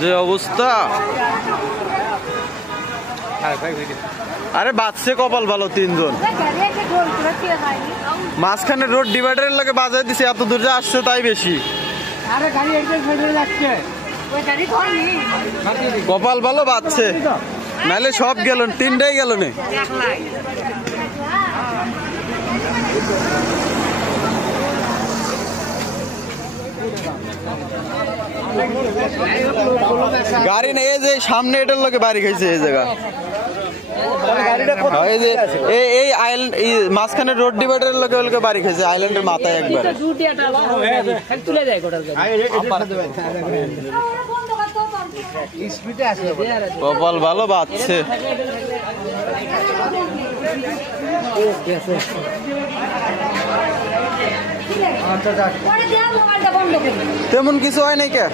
যে অবস্থা, আরে বাচ্চে কপাল ভালো, তিনজন মাঝখানে রোড ডিভাইডারের লাগে বাজায় দিছে, এত দূর যে আসছে তাই বেশি। কপাল ভালো বাচ্চে, নাহলে সব গেল, তিনটাই গেল নে। গাড়ি নেই, এই যে সামনে এটার লোকে বাড়ি খাইছে এই জায়গা, এই আইল্যান্ড মাঝখানে রোড ডিভাইডারের লোকে বাড়ি খাইছে আইল্যান্ডের মাথায় একবার। কপাল ভালো বাচ্চে। তেমন কিছু হয় নাই কে।